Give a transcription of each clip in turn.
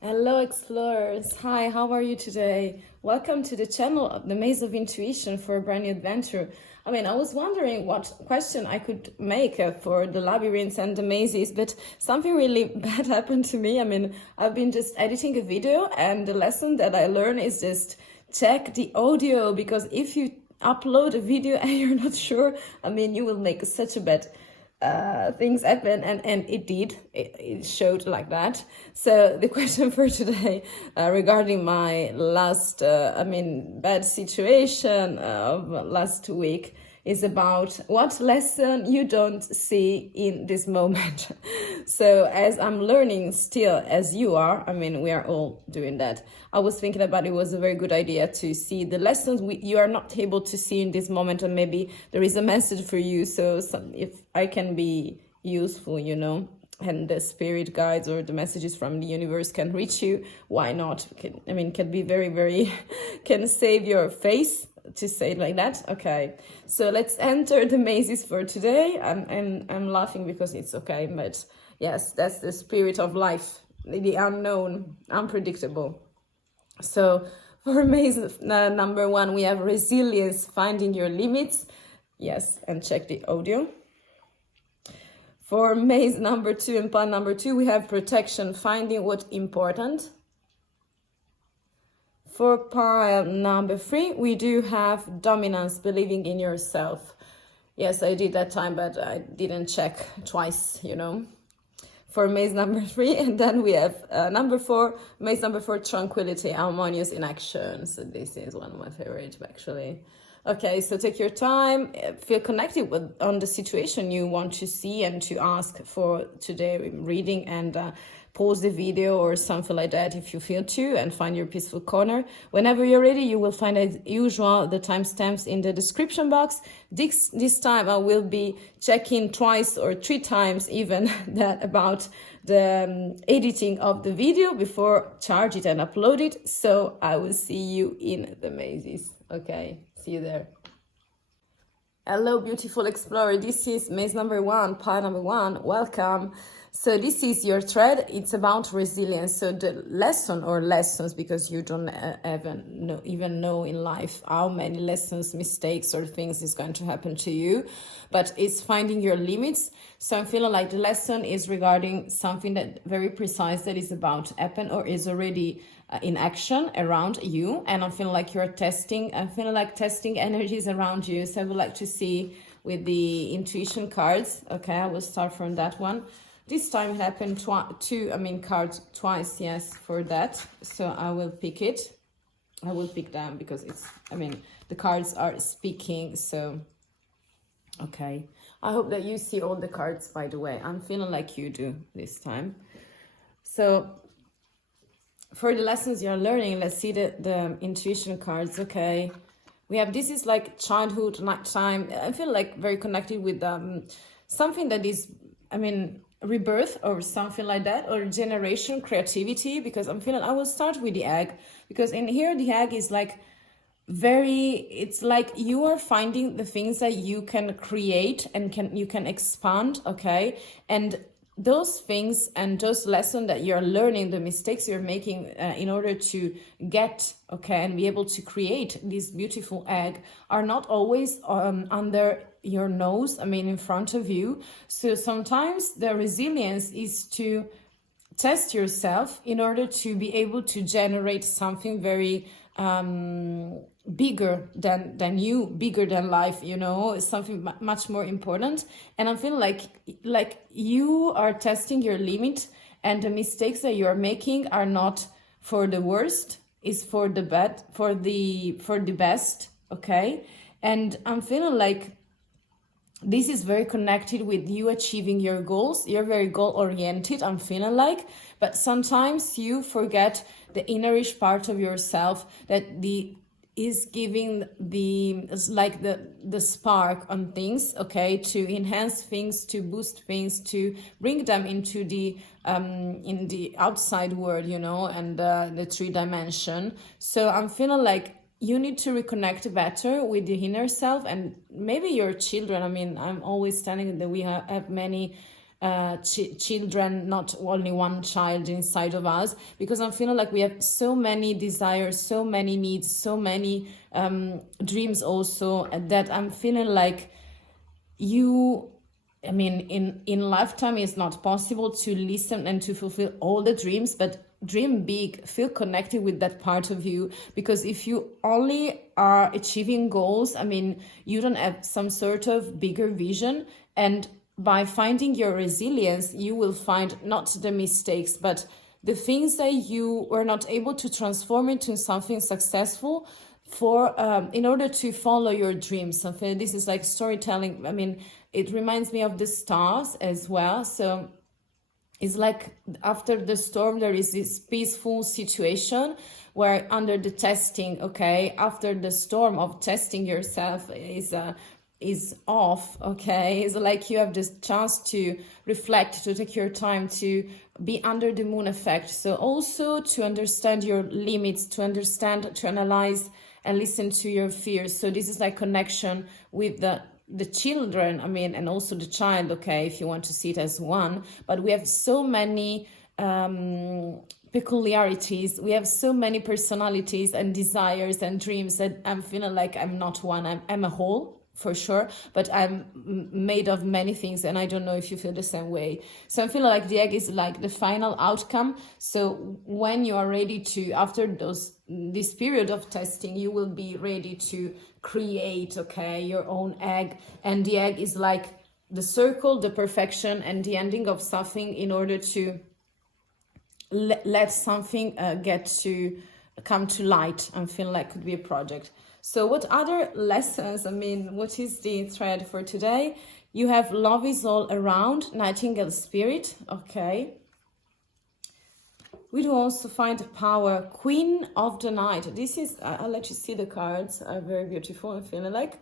Hello, explorers. Hi, how are you today? Welcome to the channel of the Maze of Intuition for a brand new adventure. I was wondering what question I could make for the labyrinths and the mazes, but something really bad happened to me. I've been just editing a video, and the lesson that I learned is just check the audio, because if you upload a video and you're not sure, you will make such a bad things happen, and it did. It showed like that. So the question for today, regarding my last bad situation of last week, is about what lesson you don't see in this moment. So as I'm learning still, as you are, we are all doing that. I was thinking about it was a very good idea to see the lessons you are not able to see in this moment, and maybe there is a message for you. So if I can be useful, and the spirit guides or the messages from the universe can reach you, why not? Can be very, very, can save your face, to say it like that. Okay, so let's enter the mazes for today. I'm laughing because it's okay, but yes, that's the spirit of life, the unknown, unpredictable. So for maze number 1, we have resilience, finding your limits. Yes, and check the audio. For maze number 2 and plan number 2, we have protection, finding what's important. For pile number 3, we do have dominance, believing in yourself. Yes, I did that time, but I didn't check twice, For maze number 3, and then we have number 4, maze number 4, tranquility, harmonious in action. So this is one of my favorites, actually. Okay, so take your time, feel connected on the situation you want to see and to ask for today reading, and pause the video or something like that if you feel to, and find your peaceful corner. Whenever you're ready, you will find, as usual, the timestamps in the description box. This time I will be checking twice or 3 times even that about the editing of the video before charge it and upload it. So I will see you in the mazes. Okay, see you there. Hello, beautiful explorer. This is maze number 1, pile number 1. Welcome. So this is your thread. It's about resilience. So the lesson or lessons, because you don't even know in life how many lessons, mistakes, or things is going to happen to you, but it's finding your limits. So I'm feeling like the lesson is regarding something that very precise that is about to happen or is already in action around you, and I'm feeling like you're testing. I'm feeling like testing energies around you. So I would like to see with the intuition cards. Okay, I will start from that one. This time it happened cards twice, yes, for that. So I will pick it. I will pick them because it's, the cards are speaking. So, okay. I hope that you see all the cards, by the way. I'm feeling like you do this time. So for the lessons you're learning, let's see the intuition cards. Okay, we have, this is like childhood, nighttime. I feel like very connected with something that is, rebirth or something like that, or generation, creativity, because I'm feeling, I will start with the egg, because in here the egg is like it's like you are finding the things that you can create and you can expand. Okay, and those things and those lessons that you're learning, the mistakes you're making in order to get, okay, and be able to create this beautiful egg, are not always under your nose, in front of you. So sometimes the resilience is to test yourself in order to be able to generate something very bigger than you, bigger than life, something much more important. And I'm feeling like you are testing your limit, and the mistakes that you are making are not for the worst, is for the bad, for the best. Okay, and I'm feeling like this is very connected with you achieving your goals. You're very goal oriented, I'm feeling like, but sometimes you forget the innerish part of yourself that is giving the spark on things, okay, to enhance things, to boost things, to bring them into the in the outside world, and the 3 dimension. So I'm feeling like you need to reconnect better with the inner self, and maybe your children. I'm always telling that we have many children, not only one child inside of us, because I'm feeling like we have so many desires, so many needs, so many dreams also, that I'm feeling like in lifetime it's not possible to listen and to fulfill all the dreams, but dream big, feel connected with that part of you, because if you only are achieving goals, you don't have some sort of bigger vision. And by finding your resilience, you will find not the mistakes, but the things that you were not able to transform into something successful in order to follow your dreams. Something, this is like storytelling. It reminds me of the stars as well. So it's like after the storm, there is this peaceful situation where under the testing, okay, after the storm of testing yourself is off, okay, it's like you have this chance to reflect, to take your time, to be under the moon effect. So also to understand your limits, to understand, to analyze and listen to your fears. So this is like connection with the children, and also the child, okay, if you want to see it as one. But we have so many peculiarities, we have so many personalities and desires and dreams that I'm feeling like I'm not one. I'm a whole, for sure, but I'm made of many things, and I don't know if you feel the same way. So I'm feeling like the egg is like the final outcome. So when you are ready to, after this period of testing, you will be ready to create, okay, your own egg. And the egg is like the circle, the perfection, and the ending of something in order to let something come to light. I'm feeling like could be a project. So what other lessons, what is the thread for today? You have love is all around, Nightingale spirit, okay. We do also find power, Queen of the Night. This is, I'll let you see the cards, are very beautiful. I'm feeling like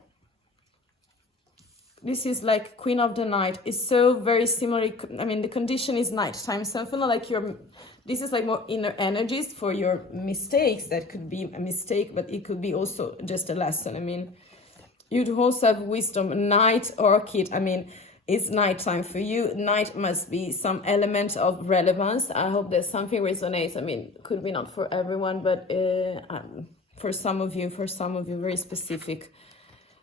this is like Queen of the Night. It's so very similar. The condition is nighttime, so I'm feeling like this is like more inner energies for your mistakes. That could be a mistake, but it could be also just a lesson. You'd also have wisdom, Night Orchid. It's nighttime for you. Night must be some element of relevance. I hope that something resonates. Could be not for everyone, but for some of you, very specific.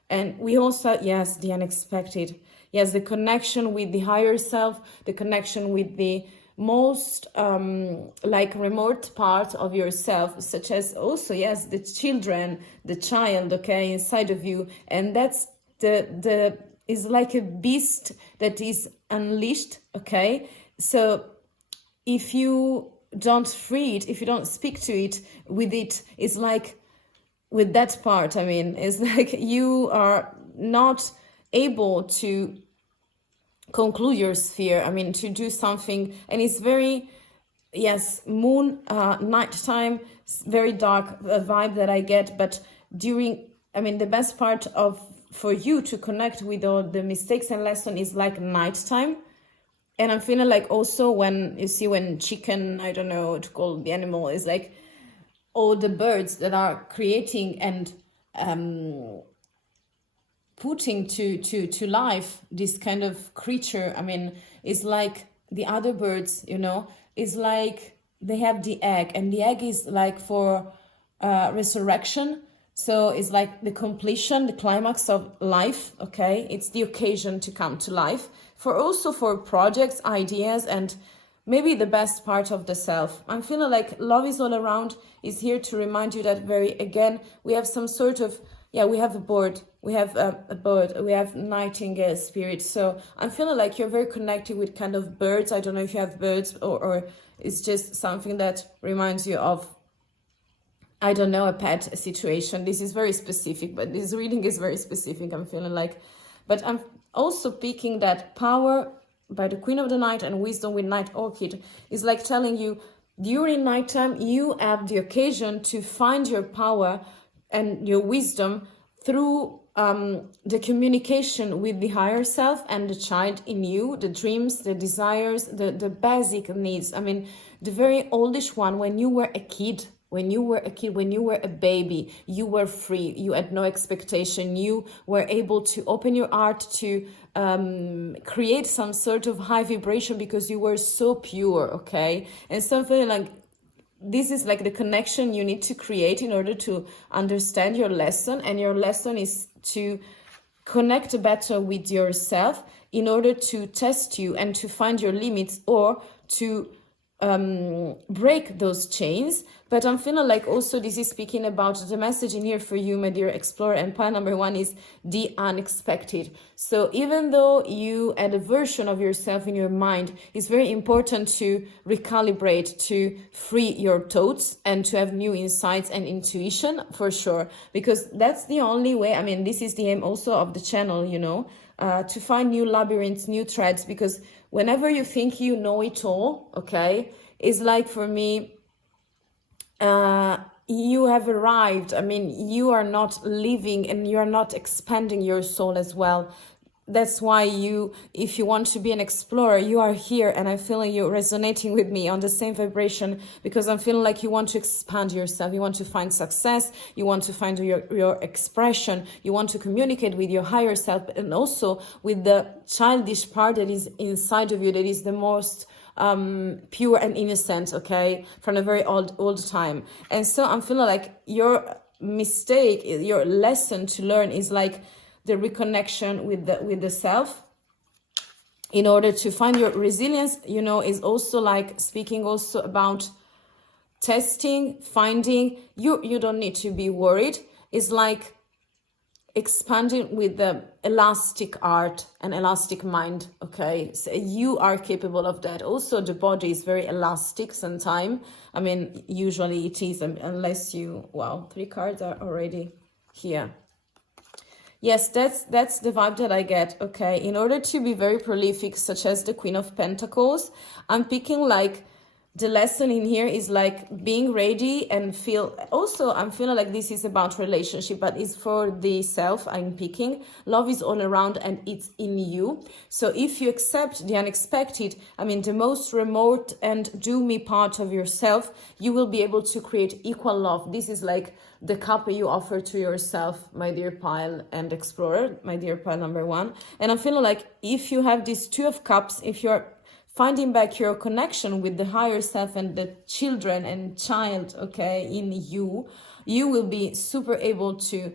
And we also, yes, the unexpected. Yes, the connection with the higher self, the connection with the most remote part of yourself, such as also, yes, the child, okay, inside of you. And that's is like a beast that is unleashed, okay. So if you don't free it, if you don't speak to it, it's like with that part, it's like you are not able to conclude your sphere, to do something. And it's very, yes, moon, nighttime, very dark vibe that I get. But during, the best part for you to connect with all the mistakes and lesson is like nighttime. And I'm feeling like also when chicken, I don't know what to call the animal, is like all the birds that are creating and putting to life this kind of creature. It's like the other birds, it's like they have the egg, and the egg is like for resurrection. So it's like the completion, the climax of life, okay? It's the occasion to come to life, for projects, ideas, and maybe the best part of the self. I'm feeling like love is all around is here to remind you that we have some sort of, we have a bird, we have a bird, we have nightingale spirit. So I'm feeling like you're very connected with kind of birds. I don't know if you have birds or it's just something that reminds you of, I don't know, a pet situation. This is very specific, but this reading is very specific, I'm feeling like. But I'm also picking that power by the Queen of the Night and wisdom with Night Orchid is like telling you during nighttime you have the occasion to find your power and your wisdom through the communication with the higher self and the child in you, the dreams, the desires, the basic needs. The very oldish one, when you were a kid, When you were a kid, when you were a baby, you were free. You had no expectation. You were able to open your heart to create some sort of high vibration because you were so pure, okay? And something like this is like the connection you need to create in order to understand your lesson. And your lesson is to connect better with yourself in order to test you and to find your limits, or to break those chains. But I'm feeling like also this is speaking about the message in here for you, my dear explorer, and pile number 1 is the unexpected. So even though you had a version of yourself in your mind, it's very important to recalibrate, to free your thoughts and to have new insights and intuition, for sure, because that's the only way. I mean, this is the aim also of the channel, you know, to find new labyrinths, new threads, because whenever you think you know it all, okay, it's like for me, you have arrived. I mean, you are not living and you are not expanding your soul as well. That's why if you want to be an explorer, you are here, and I'm feeling you resonating with me on the same vibration, because I'm feeling like you want to expand yourself, you want to find success, you want to find your expression, you want to communicate with your higher self, and also with the childish part that is inside of you, that is the most pure and innocent, okay, from a very old time. And so I'm feeling like your mistake, your lesson to learn is like the reconnection with the self in order to find your resilience, you know, is also like speaking also about testing, finding. You don't need to be worried. It's like expanding with the elastic art and elastic mind, okay? So you are capable of that. Also, the body is very elastic sometimes. I mean, usually it is, unless you, wow, 3 cards are already here. Yes, that's the vibe that I get, okay? In order to be very prolific, such as the Queen of Pentacles, I'm picking like the lesson in here is like being ready and feel. Also, I'm feeling like this is about relationship, but it's for the self. I'm picking love is all around and it's in you. So if you accept the unexpected, I mean the most remote and doomy part of yourself, you will be able to create equal love. This is like the cup you offer to yourself, my dear pile and explorer, my dear pile number 1. And I'm feeling like if you have this 2 of cups, if you're finding back your connection with the higher self and the children and child, okay, in you, you will be super able to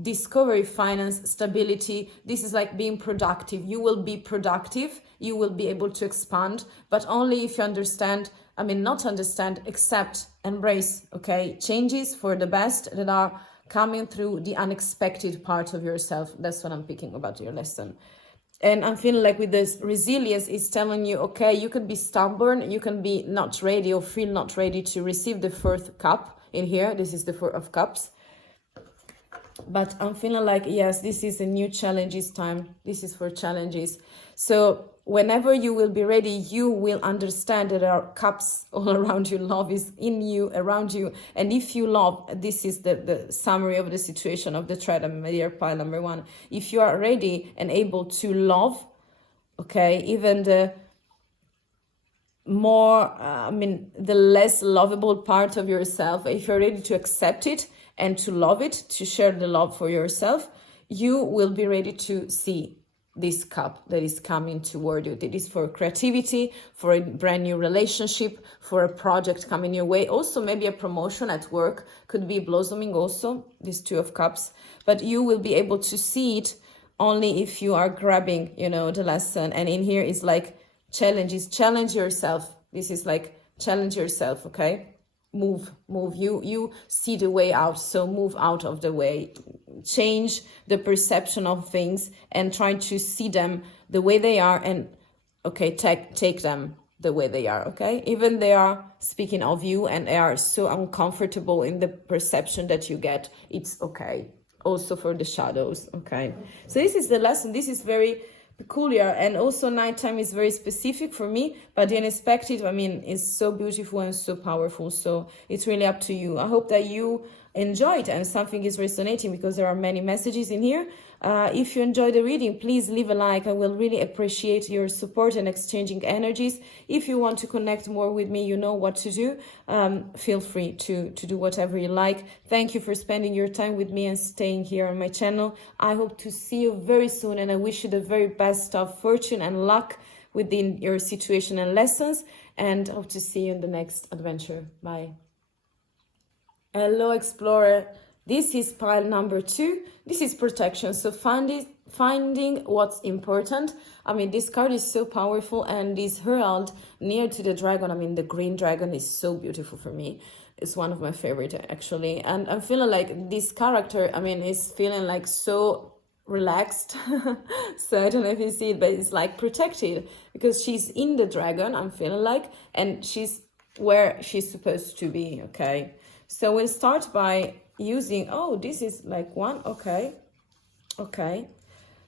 discover finance, stability. This is like being productive. You will be productive. You will be able to expand, but only if you understand, I mean, not understand, accept, embrace, okay, changes for the best that are coming through the unexpected part of yourself. That's what I'm picking about your lesson. And I'm feeling like with this resilience, it's telling you, okay, you can be stubborn, you can be not ready or feel not ready to receive the 4th cup in here. This is the 4 of cups. But I'm feeling like, yes, this is a new challenges time. This is for challenges. So whenever you will be ready, you will understand that there are cups all around you. Love is in you, around you. And if you love, this is the summary of the situation of the thread, my dear pile number 1. If you are ready and able to love, okay, even the more, the less lovable part of yourself, if you're ready to accept it and to love it, to share the love for yourself, you will be ready to see this cup that is coming toward you. That is for creativity, for a brand new relationship, for a project coming your way. Also, maybe a promotion at work could be blossoming also, this 2 of cups. But you will be able to see it only if you are grabbing, you know, the lesson. And in here is like challenges, challenge yourself. This is like challenge yourself, okay? Move. You see the way out, so move out of the way. Change the perception of things and try to see them the way they are, and okay, take them the way they are, okay? Even they are speaking of you and they are so uncomfortable in the perception that you get, it's okay. Also for the shadows, okay? So this is the lesson. This is very peculiar, and also nighttime is very specific for me, but the unexpected, I mean, is so beautiful and so powerful. So it's really up to you. I hope that you enjoyed and something is resonating, because there are many messages in here. If you enjoy the reading, please leave a like. I will really appreciate your support and exchanging energies. If you want to connect more with me, you know what to do. Feel free to do whatever you like. Thank you for spending your time with me and staying here on my channel. I hope to see you very soon, and I wish you the very best of fortune and luck within your situation and lessons, and hope to see you in the next adventure. Bye. Hello, Explorer. This is pile number 2. This is protection. So finding what's important. I mean, this card is so powerful, and this herald near to the dragon, I mean, the green dragon is so beautiful for me. It's one of my favorite, actually. And I'm feeling like this character, I mean, is feeling like so relaxed. So I don't know if you see it, but it's like protected because she's in the dragon, I'm feeling like, and she's where she's supposed to be, okay? So we'll start by using, oh, this is like one, okay.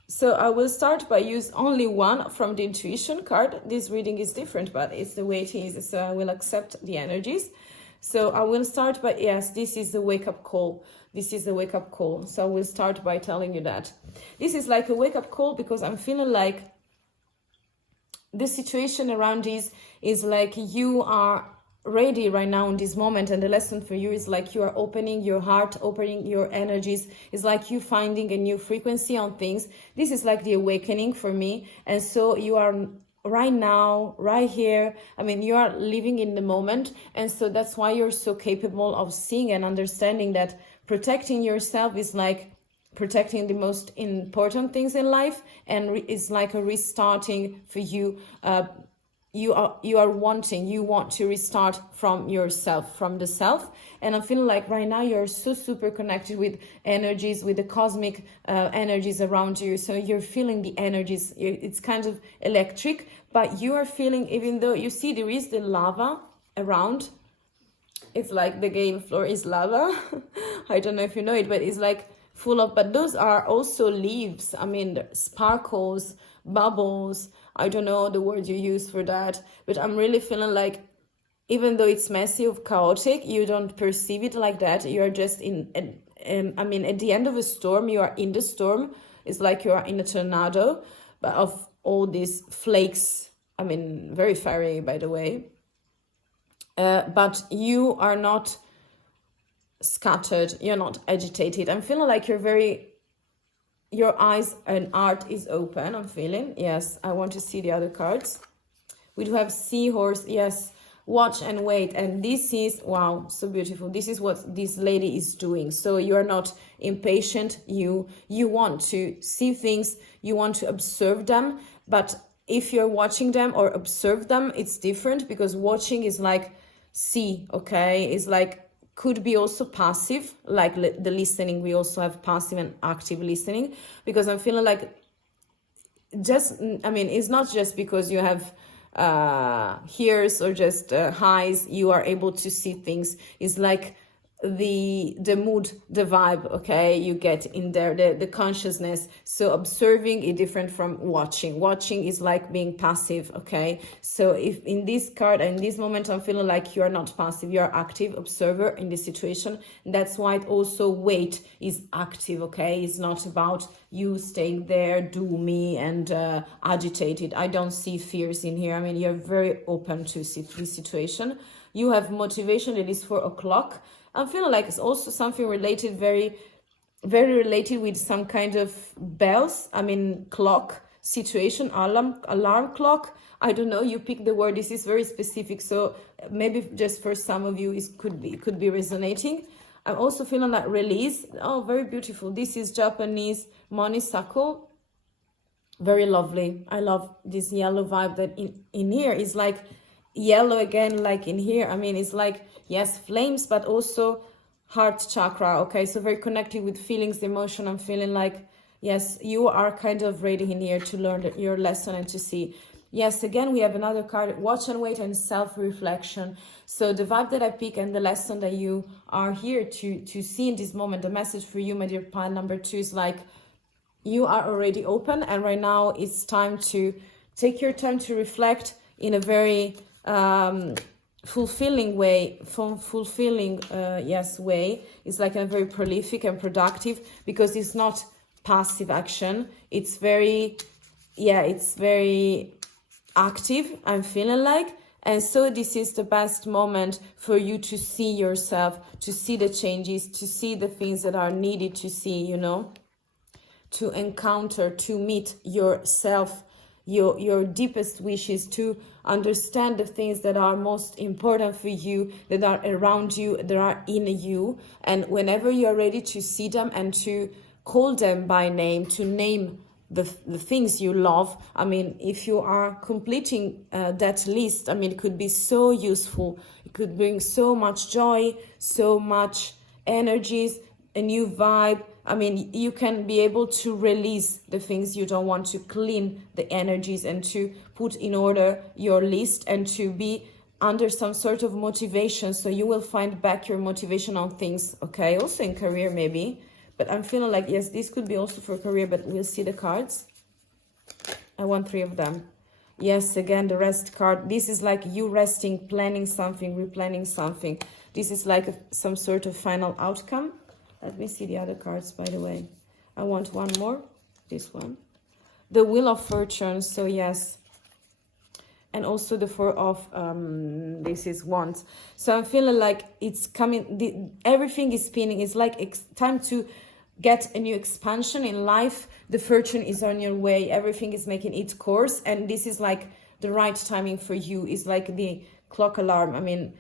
So I will start by use only one from the intuition card. This reading is different, but it's the way it is, so I will accept the energies. So I will start by, yes, this is the wake-up call. This is the wake-up call. So I will start by telling you that. This is like a wake-up call because I'm feeling like the situation around this is like you are ready right now in this moment, and the lesson for you is like you are opening your heart, opening your energies. It's like you finding a new frequency on things. This is like the awakening for me, and so you are right now, right here. I mean, you are living in the moment, and so that's why you're so capable of seeing and understanding that protecting yourself is like protecting the most important things in life, and it's like a restarting for you. You want to restart from yourself, from the self. And I'm feeling like right now you're so super connected with energies, with the cosmic energies around you. So you're feeling the energies. It's kind of electric, but you are feeling, even though you see there is the lava around, it's like the game floor is lava. I don't know if you know it, but it's like full of, but those are also leaves. I mean, sparkles, bubbles. I don't know the word you use for that, but I'm really feeling like even though it's messy or chaotic, you don't perceive it like that. You're just I mean, at the end of a storm, you are in the storm. It's like you are in a tornado, but of all these flakes. I mean, very fiery, by the way. But you are not scattered. You're not agitated. I'm feeling like your eyes and heart is open. I'm feeling, yes. I want to see the other cards. We do have seahorse, yes. Watch and wait, and this is, wow, so beautiful. This is what this lady is doing. So you are not impatient. You want to see things, you want to observe them, but if you're watching them or observe them, it's different, because watching is like see, okay? It's like could be also passive, like the listening. We also have passive and active listening, because I'm feeling like just, I mean, it's not just because you have hears or just highs, you are able to see things. It's like the mood, the vibe, okay, you get in there, the consciousness. So observing is different from watching is like being passive, okay? So if in this card and in this moment I'm feeling like you are not passive, you are active observer in this situation. That's why it also wait is active, okay? It's not about you staying there, do me, and agitated. I don't see fears in here. I mean, you're very open to see this situation. You have motivation. It is 4 o'clock. I'm feeling like it's also something related, very, very related with some kind of bells. I mean, clock situation, alarm clock. I don't know. You pick the word. This is very specific. So maybe just for some of you, it could be resonating. I'm also feeling that release. Oh, very beautiful. This is Japanese monisako. Very lovely. I love this yellow vibe that in here is like yellow again, like in here. I mean, it's like, yes, flames, but also heart chakra, okay? So very connected with feelings, emotion. I'm feeling like, yes, you are kind of ready in here to learn your lesson and to see. Yes, again, we have another card, watch and wait and self-reflection. So the vibe that I pick and the lesson that you are here to see in this moment, the message for you, my dear pile number 2, is like, you are already open, and right now it's time to take your time to reflect in a very fulfilling way, way. It's like a very prolific and productive, because it's not passive action. It's very, yeah, it's very active, I'm feeling like. And so this is the best moment for you to see yourself, to see the changes, to see the things that are needed to see, you know, to encounter, to meet yourself, your deepest wishes, to understand the things that are most important for you, that are around you, that are in you. And whenever you are ready to see them and to call them by name, to name the things you love. I mean, if you are completing that list, I mean, it could be so useful. It could bring so much joy, so much energies, a new vibe. I mean, you can be able to release the things you don't want, to clean the energies and to put in order your list and to be under some sort of motivation. So you will find back your motivation on things, okay? Also in career maybe. But I'm feeling like, yes, this could be also for career, but we'll see the cards. I want 3 of them. Yes, again, the rest card. This is like you resting, planning something, replanning something. This is like some sort of final outcome. Let me see the other cards, by the way. I want one more. This one. The Wheel of Fortune. So, yes. And also the 4 of, this is Wands. So I'm feeling like it's coming, everything is spinning. It's like it's time to get a new expansion in life. The fortune is on your way. Everything is making its course. And this is like the right timing for you. It's like the clock alarm. I mean,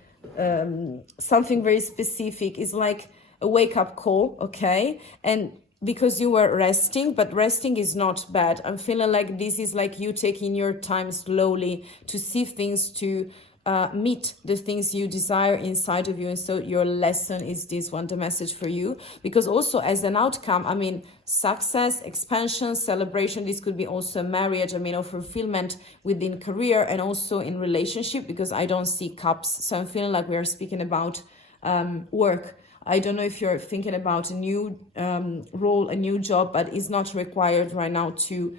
something very specific. It's like a wake-up call, okay? And because you were resting, but resting is not bad. I'm feeling like this is like you taking your time slowly to see things, to meet the things you desire inside of you. And so your lesson is this one, the message for you. Because also as an outcome, I mean, success, expansion, celebration, this could be also marriage, I mean, or fulfillment within career and also in relationship, because I don't see cups. So I'm feeling like we are speaking about work. I don't know if you're thinking about a new role, a new job, but it's not required right now to,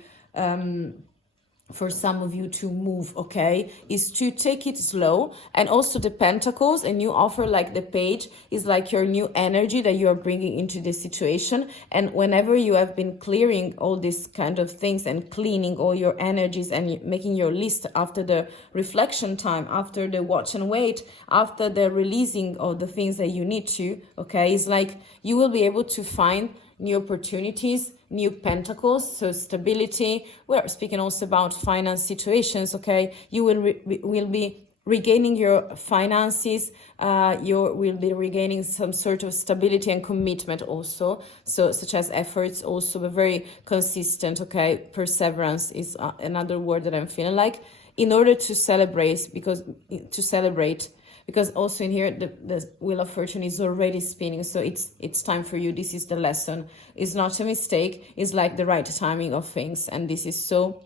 for some of you to move, okay? Is to take it slow. And also the Pentacles, a new offer like the Page is like your new energy that you are bringing into the situation. And whenever you have been clearing all these kind of things and cleaning all your energies and making your list after the reflection time, after the watch and wait, after the releasing of the things that you need to, okay? It's like you will be able to find new opportunities, new pentacles, so stability. We're speaking also about finance situations, okay? You will be regaining your finances, you will be regaining some sort of stability and commitment also, so such as efforts also, but very consistent, okay? Perseverance is another word that I'm feeling like, in order to celebrate, because also in here the Wheel of Fortune is already spinning, so it's time for you. This is the lesson. It's not a mistake. It's like the right timing of things, and this is so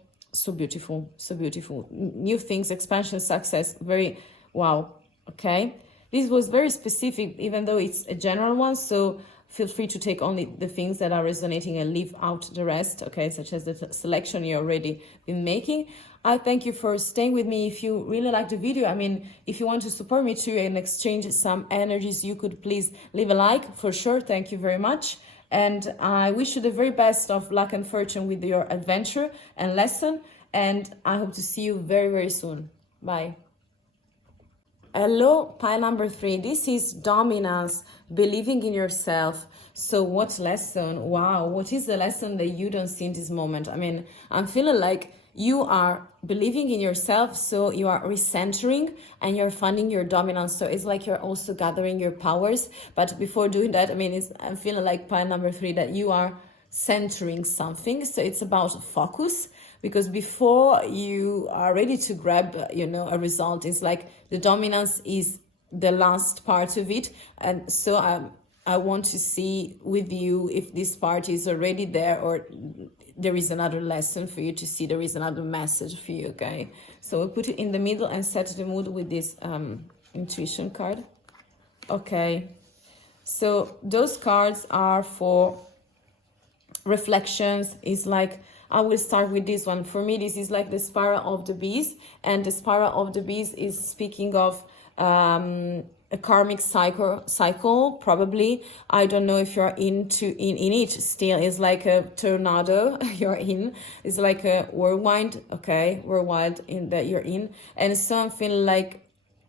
beautiful, so beautiful. New things, expansion, success, very wow. Okay, this was very specific, even though it's a general one, so feel free to take only the things that are resonating and leave out the rest, okay, such as the selection you already been making. I thank you for staying with me. If you really like the video, I mean, if you want to support me too and exchange some energies, you could please leave a like for sure. Thank you very much. And I wish you the very best of luck and fortune with your adventure and lesson. And I hope to see you very, very soon. Bye. Hello, pile number 3. This is dominance, believing in yourself. So what lesson? Wow, what is the lesson that you don't see in this moment? I mean, I'm feeling like you are believing in yourself, so you are recentering and you're finding your dominance. So it's like you're also gathering your powers. But before doing that, I mean, I'm feeling like pile number 3 that you are centering something. So it's about focus. Because before you are ready to grab, a result, it's like the dominance is the last part of it. And so I want to see with you if this part is already there or there is another lesson for you to see. There is another message for you, okay? So we'll put it in the middle and set the mood with this intuition card. Okay. So those cards are for reflections. It's like, I will start with this one. For me, this is like the spiral of the bees, and the spiral of the bees is speaking of a a karmic cycle probably. I don't know if you're in it still. It's like a tornado you're in. It's like a whirlwind, okay, whirlwind in that you're in. And so I'm feeling like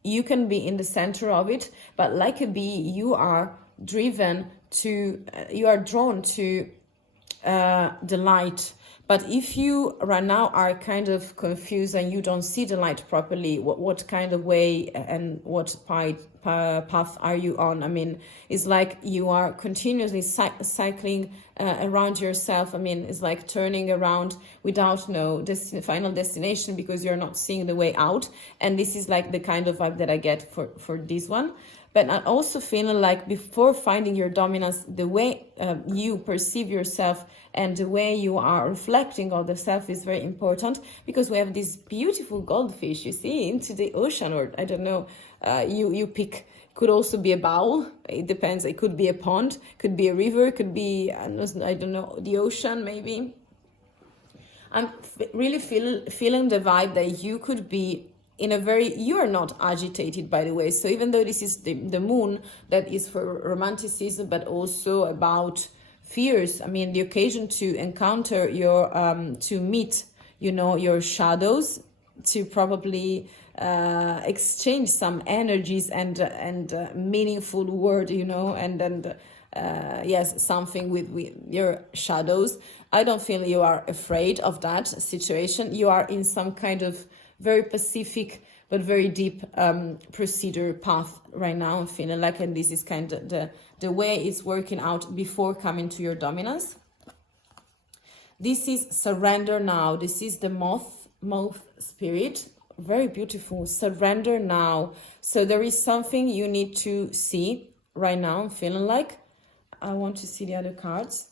you can be in the center of it, but like a bee, you are driven to, you are drawn to the light. But if you right now are kind of confused and you don't see the light properly, what kind of way and what path are you on? I mean, it's like you are continuously cycling around yourself. I mean, it's like turning around without no final destination, because you're not seeing the way out. And this is like the kind of vibe that I get for this one. But I also feel like before finding your dominance, the way you perceive yourself and the way you are reflecting on the self is very important, because we have this beautiful goldfish, you see, into the ocean, or I don't know, you pick, could also be a bowl, it depends, it could be a pond, could be a river, could be, I don't know, the ocean maybe. I'm really feeling the vibe that you could be in a very, you are not agitated, by the way. So even though this is the moon that is for romanticism, but also about fears, I mean, the occasion to encounter your, to meet, you know, your shadows, to probably exchange some energies and meaningful word, you know, and yes, something with your shadows. I don't feel you are afraid of that situation. You are in some kind of very pacific but very deep procedure path right now. I'm feeling like, and this is kind of the way it's working out before coming to your dominance. This is surrender now. This is the moth spirit. Very beautiful. Surrender now. So there is something you need to see right now. I'm feeling like, I want to see the other cards.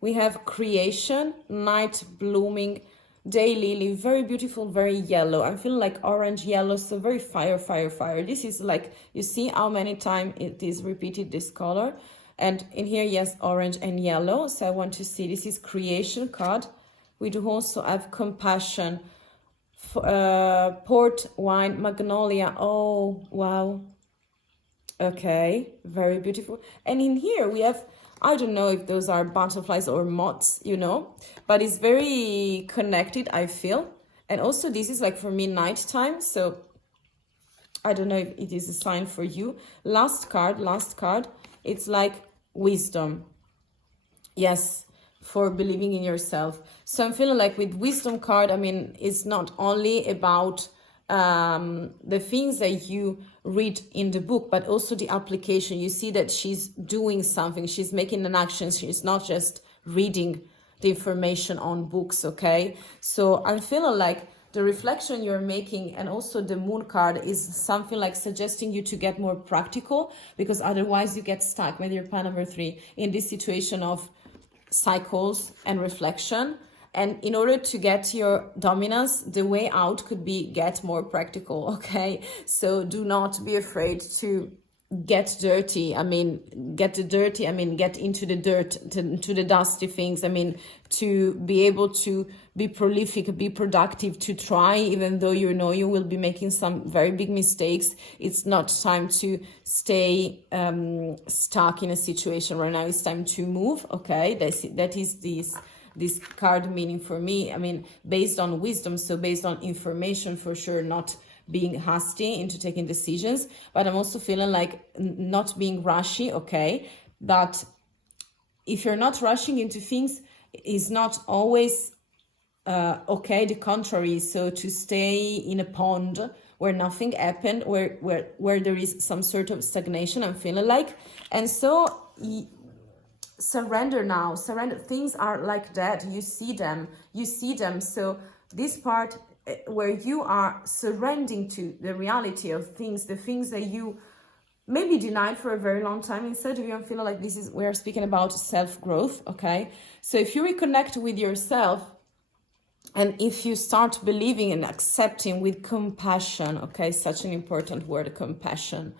We have creation, night blooming, day lily, very beautiful, very yellow. I'm feeling like orange, yellow, so very fire, fire, fire. This is like, you see how many times it is repeated, this color. And in here, yes, orange and yellow. So I want to see, this is creation card. We do also have compassion, port wine, magnolia. Oh, wow. Okay, very beautiful. And in here we have, I don't know if those are butterflies or moths, you know, but it's very connected, I feel. And also this is like for me nighttime, so I don't know if it is a sign for you. Last card, it's like wisdom. Yes, for believing in yourself. So I'm feeling like with wisdom card, I mean, it's not only about the things that you read in the book, but also the application. You see that she's doing something, she's making an action, she's not just reading the information on books, okay? So I'm feeling like the reflection you're making, and also the moon card, is something like suggesting you to get more practical, because otherwise you get stuck with your plan number 3 in this situation of cycles and reflection. And in order to get your dominance, the way out could be get more practical, okay? So do not be afraid to get dirty. I mean, get into the dirt, to the dusty things. I mean, to be able to be prolific, be productive, to try, even though you know you will be making some very big mistakes. It's not time to stay stuck in a situation right now. It's time to move, okay? That is this card meaning for me. I mean, based on wisdom, so based on information for sure, not being hasty into taking decisions, but I'm also feeling like not being rushy, okay? But if you're not rushing into things, is not always okay, the contrary. So to stay in a pond where nothing happened, where there is some sort of stagnation, I'm feeling like. And so surrender now, surrender. Things are like that, you see them. So this part where you are surrendering to the reality of things, the things that you maybe denied for a very long time. Instead, you feel like this is, we are speaking about self-growth, okay? So if you reconnect with yourself, and if you start believing and accepting with compassion, okay, such an important word, compassion,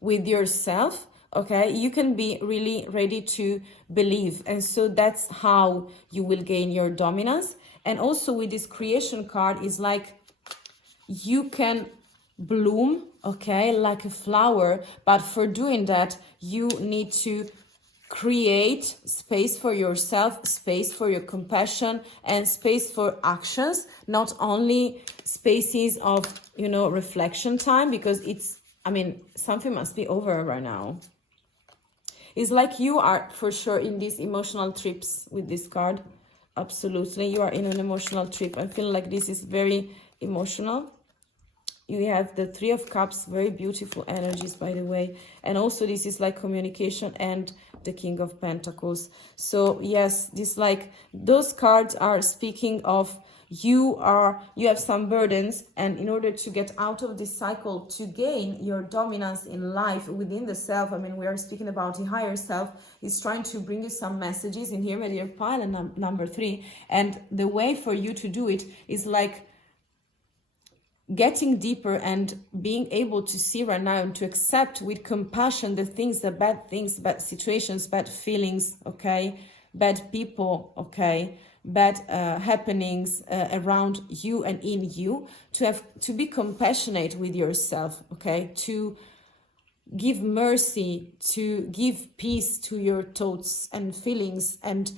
with yourself, okay, you can be really ready to believe. And so that's how you will gain your dominance. And also with this creation card is like, you can bloom, okay, like a flower. But for doing that, you need to create space for yourself, space for your compassion, and space for actions, not only spaces of, you know, reflection time, because it's, I mean, something must be over right now. It's like you are for sure in these emotional trips with this card. Absolutely, you are in an emotional trip. I feel like this is very emotional. You have the Three of Cups, very beautiful energies, by the way. And also this is like communication and the King of Pentacles. So yes, this like, those cards are speaking of you have some burdens, and in order to get out of this cycle, to gain your dominance in life within the self, I mean, we are speaking about the higher self, is trying to bring you some messages in here with your pile and number 3. And the way for you to do it is like getting deeper and being able to see right now and to accept with compassion the things, the bad things, bad situations, bad feelings, okay, bad people, okay, bad happenings around you and in you, to be compassionate with yourself, okay, to give mercy, to give peace to your thoughts and feelings, and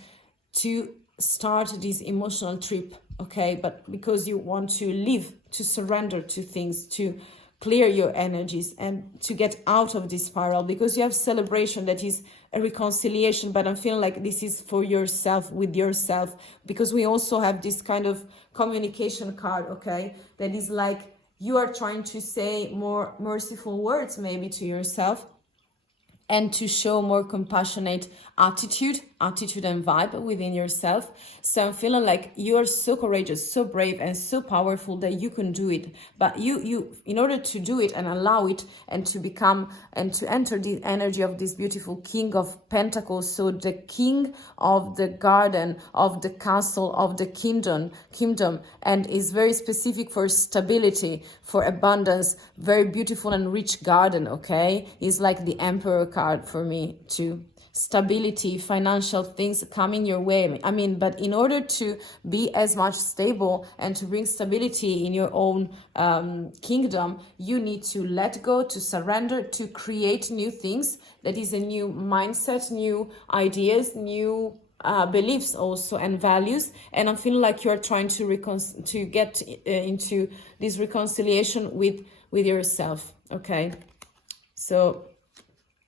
to start this emotional trip, okay, but because you want to live, to surrender to things, to clear your energies and to get out of this spiral, because you have celebration that is a reconciliation, but I'm feeling like this is for yourself, with yourself, because we also have this kind of communication card, okay, that is like you are trying to say more merciful words maybe to yourself, and to show more compassionate attitude and vibe within yourself. So I'm feeling like you are so courageous, so brave, and so powerful that you can do it. But you in order to do it and allow it and to become and to enter the energy of this beautiful King of Pentacles, so the king of the garden, of the castle, of the kingdom, and is very specific for stability, for abundance, very beautiful and rich garden, okay? Is like the Emperor card for me too. Stability, financial things coming your way. I mean, but in order to be as much stable and to bring stability in your own kingdom, you need to let go, to surrender, to create new things. That is a new mindset, new ideas, new beliefs also, and values. And I'm feeling like you're trying to get into this reconciliation with yourself, okay? So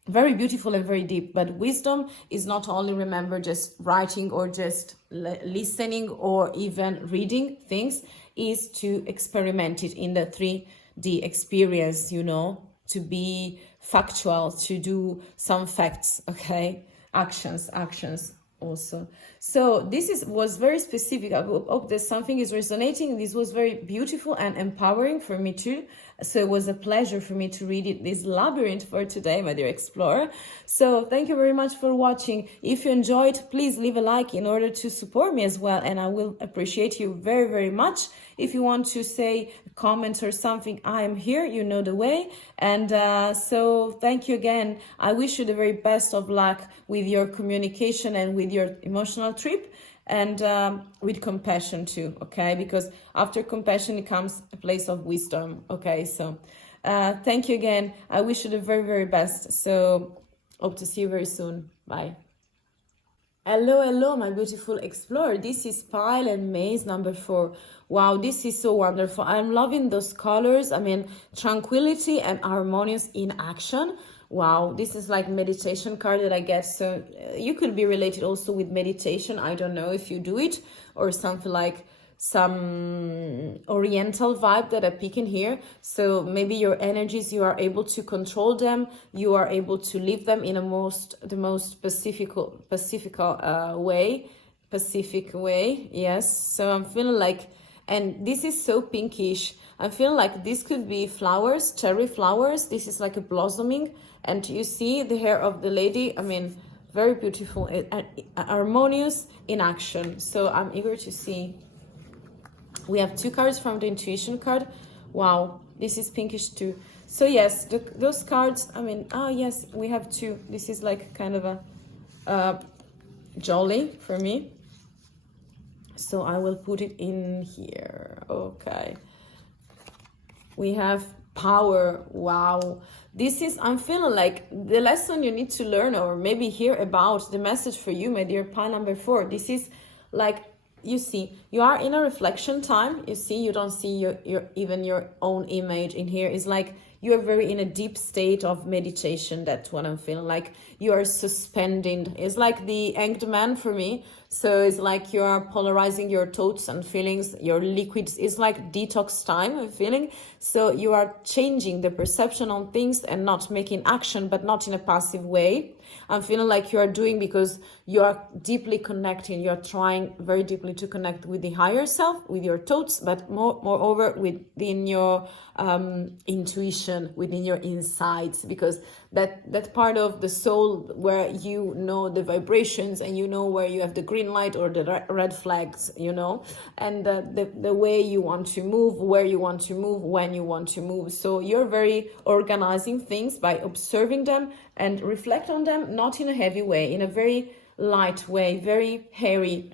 very beautiful and very deep. But wisdom is not only, remember, just writing or just listening or even reading things, is to experiment it in the 3D experience, you know, to be factual, to do some facts, okay, actions also. So this was very specific. I hope that something is resonating. This was very beautiful and empowering for me too. So it was a pleasure for me to read it, this labyrinth, for today, my dear explorer. So thank you very much for watching. If you enjoyed, please leave a like in order to support me as well, and I will appreciate you very, very much. If you want to say a comment or something, I am here, you know the way. And so thank you again. I wish you the very best of luck with your communication and with your emotional trip, and with compassion too, okay, because after compassion it comes a place of wisdom, okay? So thank you again. I wish you the very, very best. So hope to see you very soon. Bye. Hello, my beautiful explorer. This is Pile and Maze number 4. Wow, this is so wonderful. I'm loving those colors. I mean, tranquility and harmonious in action. Wow, this is like meditation card that I get. So you could be related also with meditation. I don't know if you do it, or something like some oriental vibe that I pick in here. So maybe your energies, you are able to control them. You are able to live them in the most pacific way. Yes. So I'm feeling like, and this is so pinkish. I feel like this could be flowers, cherry flowers. This is like a blossoming. And you see the hair of the lady, I mean, very beautiful, harmonious in action. So I'm eager to see. We have 2 cards from the intuition card. Wow, this is pinkish too. So yes, those cards, I mean, yes, we have 2. This is like kind of a jolly for me. So I will put it in here. Okay. We have power. Wow. This is, I'm feeling like the lesson you need to learn, or maybe hear about, the message for you, my dear pile number 4. This is like, you see, you are in a reflection time. You see, you don't see your even your own image in here. It's like you are very in a deep state of meditation. That's what I'm feeling like. You are suspending. It's like the hanged man for me. So it's like you are polarizing your thoughts and feelings, your liquids. It's like detox time, I'm feeling. So you are changing the perception on things and not making action, but not in a passive way. I'm feeling like you are doing because you are deeply connecting. You are trying very deeply to connect with the higher self, with your thoughts, but moreover within your intuition, within your insights, because that part of the soul where you know the vibrations and you know where you have the green light or the red flags, you know, and the way you want to move, where you want to move, when you want to move. So you're very organizing things by observing them and reflect on them, not in a heavy way, in a very light way, very hairy.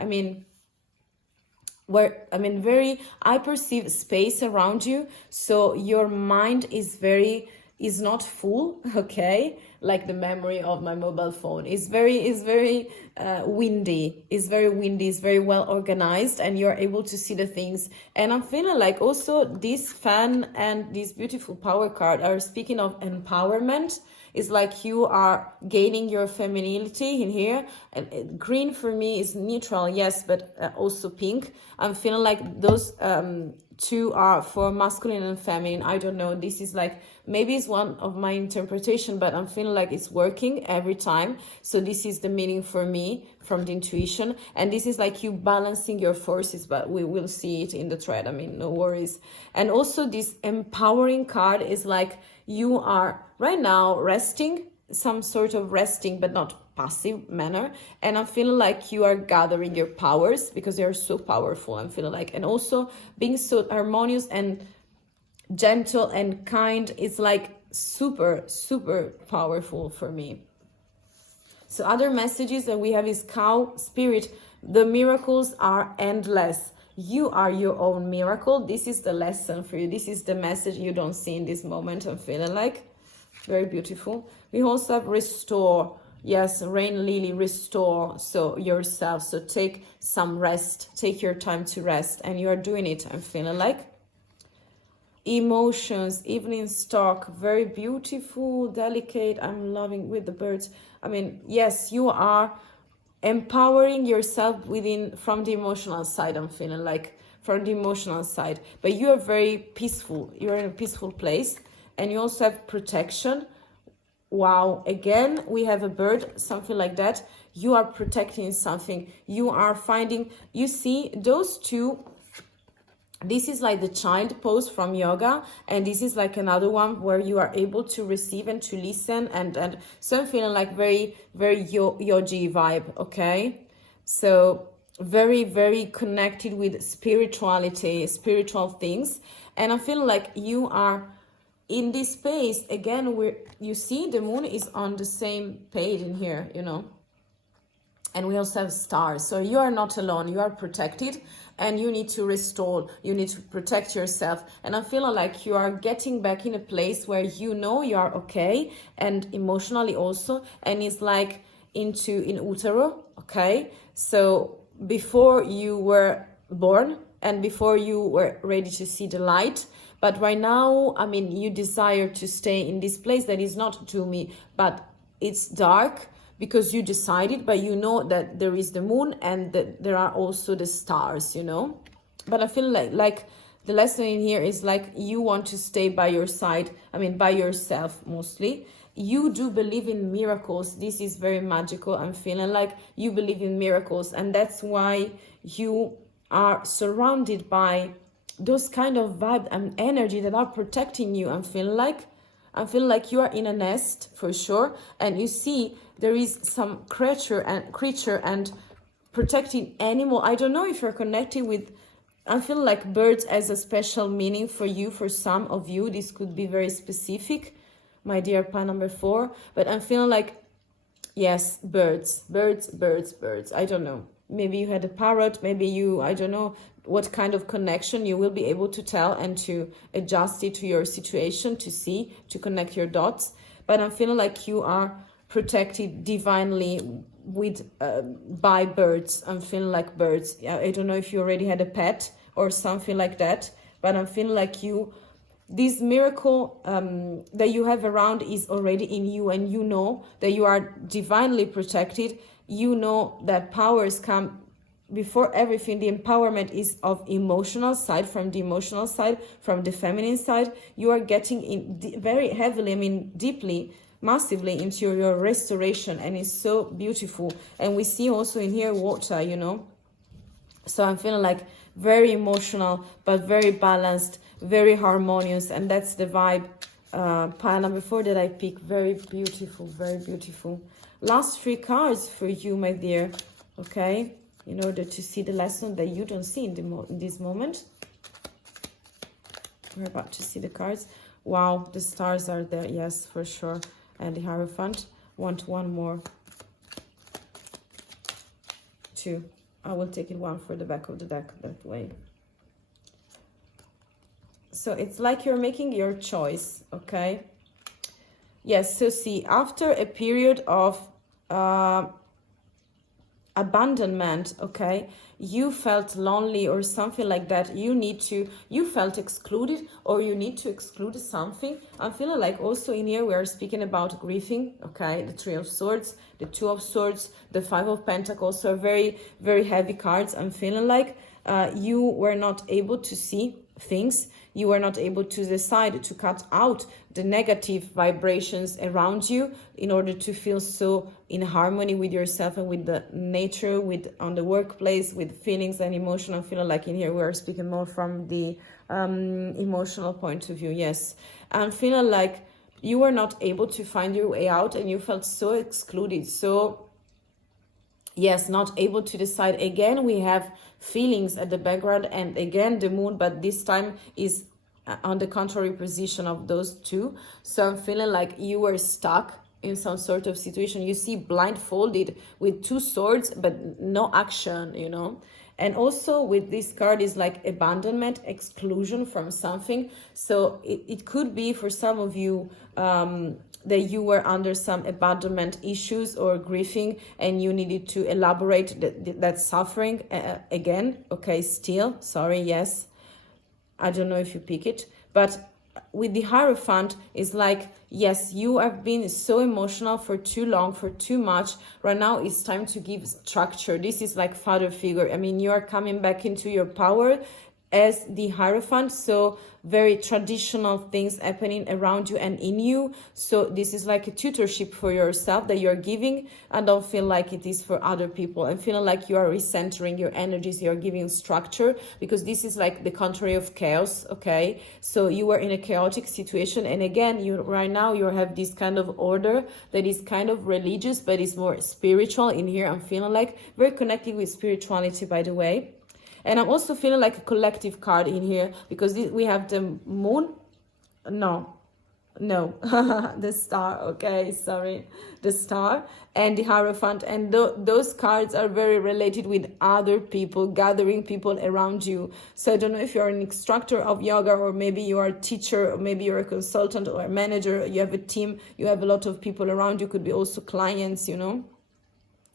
I perceive space around you, so your mind is not full, okay? Like the memory of my mobile phone is very windy. It's very windy. It's very well organized, and you're able to see the things. And I'm feeling like also this fan and this beautiful power card are speaking of empowerment. It's like you are gaining your femininity in here. And green for me is neutral, yes, but also pink. I'm feeling like those two are for masculine and feminine. I don't know. This is like, maybe it's one of my interpretation, but I'm feeling like it's working every time. So this is the meaning for me from the intuition. And this is like you balancing your forces, but we will see it in the thread. No worries. And also this empowering card is like you are right now resting, some sort of resting, but not passive manner. And I'm feeling like you are gathering your powers because they are so powerful. I'm feeling like, and also being so harmonious and gentle and kind is like super powerful for me. So other messages that we have is cow spirit. The miracles are endless. You are your own miracle. This is the lesson for you. This is the message you don't see in this moment. I'm feeling like very beautiful. We also have restore. Yes, rain lily, restore. So yourself. So take some rest. Take your time to rest, and you are doing it. I'm feeling like emotions, evening stalk, very beautiful, delicate. I'm loving with the birds. Yes, you are empowering yourself within from the emotional side. I'm feeling like from the emotional side, but you are very peaceful. You're in a peaceful place, and you also have protection. Wow, again we have a bird, something like that. You are protecting something. You are finding, you see those two. This is like the child pose from yoga, and this is like another one where you are able to receive and to listen, and so I'm feeling like very yogi vibe. Okay, so very connected with spirituality, spiritual things. And I'm feeling like you are in this space again where you see the moon is on the same page in here, you know, and we also have stars. So you are not alone. You are protected, and you need to restore. You need to protect yourself. And I'm feeling like you are getting back in a place where you know you are okay, and emotionally also. And it's like in utero. Okay, so before you were born and before you were ready to see the light. But right now, you desire to stay in this place that is not doomy, but it's dark, because you decided, but you know that there is the moon and that there are also the stars, you know. But I feel like the lesson in here is like you want to stay by your side, by yourself mostly. You do believe in miracles. This is very magical. I'm feeling like you believe in miracles, and that's why you are surrounded by those kind of vibe and energy that are protecting you. I'm feeling like you are in a nest for sure, and you see there is some creature and protecting animal. I don't know if you're connected with, I feel like birds as a special meaning for you. For some of you, this could be very specific, my dear pile number 4. But I'm feeling like, yes, birds. I don't know. maybe you had a parrot, maybe you, I don't know what kind of connection you will be able to tell and to adjust it to your situation, to see, to connect your dots. But I'm feeling like you are protected divinely with by birds. I'm feeling like birds. I don't know if you already had a pet or something like that, but I'm feeling like you, this miracle that you have around is already in you, and you know that you are divinely protected. You know that powers come before everything. The empowerment is of emotional side, from the emotional side, from the feminine side. You are getting in very heavily, I mean deeply, massively into your restoration, and it's so beautiful. And we see also in here water, you know. So I'm feeling like very emotional, but very balanced, very harmonious, and that's the vibe. Pile number 4 that I pick. Very beautiful, very beautiful. Last 3 cards for you, my dear. Okay, in order to see the lesson that you don't see in this moment. We're about to see the cards. Wow, the stars are there, yes, for sure. And the Hierophant. Want one more. 2. I will take it 1 for the back of the deck that way. So it's like you're making your choice, okay? Yes, so see, after a period of abandonment, okay, you felt lonely or something like that. You felt excluded, or you need to exclude something. I'm feeling like also in here we are speaking about grieving, okay? The 3 of Swords, the 2 of Swords, the 5 of Pentacles are very, very heavy cards. I'm feeling like you were not able to see things. You were not able to decide to cut out the negative vibrations around you in order to feel so in harmony with yourself and with the nature, with on the workplace, with feelings and emotion. I'm feeling like in here we are speaking more from the emotional point of view. Yes, I'm feeling like you were not able to find your way out, and you felt so excluded, so yes, not able to decide. Again, we have feelings at the background, and again the moon, but this time is on the contrary position of those 2. So I'm feeling like you were stuck in some sort of situation. You see blindfolded with 2 swords, but no action, you know. And also with this card is like abandonment, exclusion from something. So it could be for some of you that you were under some abandonment issues or grieving, and you needed to elaborate that suffering again. Okay, still, sorry, yes. I don't know if you pick it, but with the Hierophant is like, yes, you have been so emotional for too long, for too much. Right now it's time to give structure. This is like father figure. I mean, you are coming back into your power as the Hierophant, so very traditional things happening around you and in you. So this is like a tutorship for yourself that you're giving, and don't feel like it is for other people. I'm feeling like you are recentering your energies, you're giving structure, because this is like the contrary of chaos, okay? So you were in a chaotic situation, and again, you right now you have this kind of order that is kind of religious, but is more spiritual in here. I'm feeling like very connected with spirituality, by the way. And I'm also feeling like a collective card in here, because we have the moon. No, the star. Okay, sorry. The star and the Hierophant. And those cards are very related with other people, gathering people around you. So I don't know if you're an instructor of yoga, or maybe you are a teacher, or maybe you're a consultant or a manager. You have a team. You have a lot of people around you. Could be also clients, you know.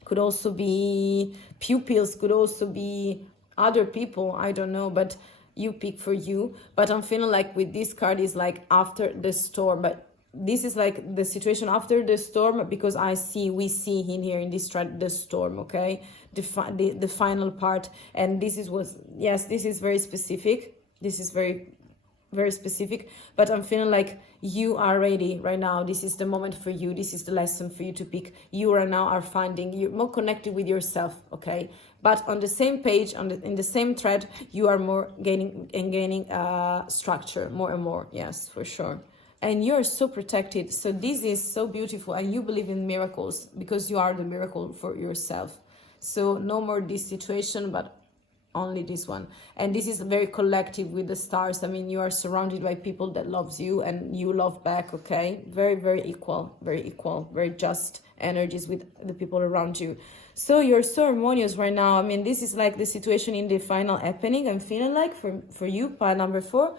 Could also be pupils. Could also be other people, I don't know, but you pick for you. But I'm feeling like with this card is like after the storm, but this is like the situation after the storm, because we see in here in this the storm, okay, the final part. And this is yes, this is very specific. This is very, very specific, but I'm feeling like you are ready right now. This is the moment for you. This is the lesson for you to pick. You right now are finding you're more connected with yourself, okay? But on the same page, in the same thread, you are more gaining structure more and more. Yes, for sure. And you are so protected. So this is so beautiful, and you believe in miracles because you are the miracle for yourself. So no more this situation, but only this one. And this is very collective with the stars. I mean, you are surrounded by people that loves you and you love back, okay? Very, very equal, very just energies with the people around you. So you're so harmonious right now. I mean, this is like the situation in the final happening, I'm feeling like, for you, pile number 4.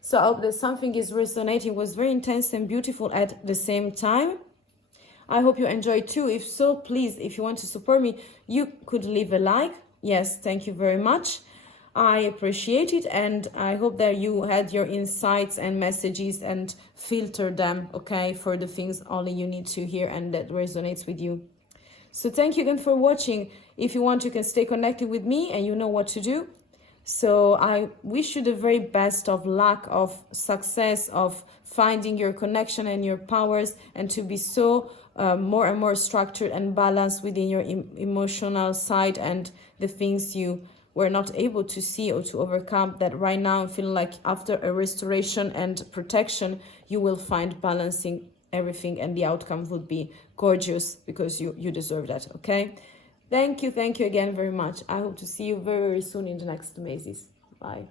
So I hope that something is resonating. It was very intense and beautiful at the same time. I hope you enjoyed too. If so, please, if you want to support me, you could leave a like. Yes, thank you very much. I appreciate it, and I hope that you had your insights and messages and filter them, okay, for the things only you need to hear and that resonates with you. So thank you again for watching. If you want, you can stay connected with me and you know what to do. So I wish you the very best of luck, of success, of finding your connection and your powers, and to be so more and more structured and balanced within your emotional side and the things you were not able to see or to overcome, that right now I feel like after a restoration and protection, you will find balancing everything and the outcome would be gorgeous, because you deserve that, okay? Thank you again very much. I hope to see you very, very soon in the next Mazes. Bye.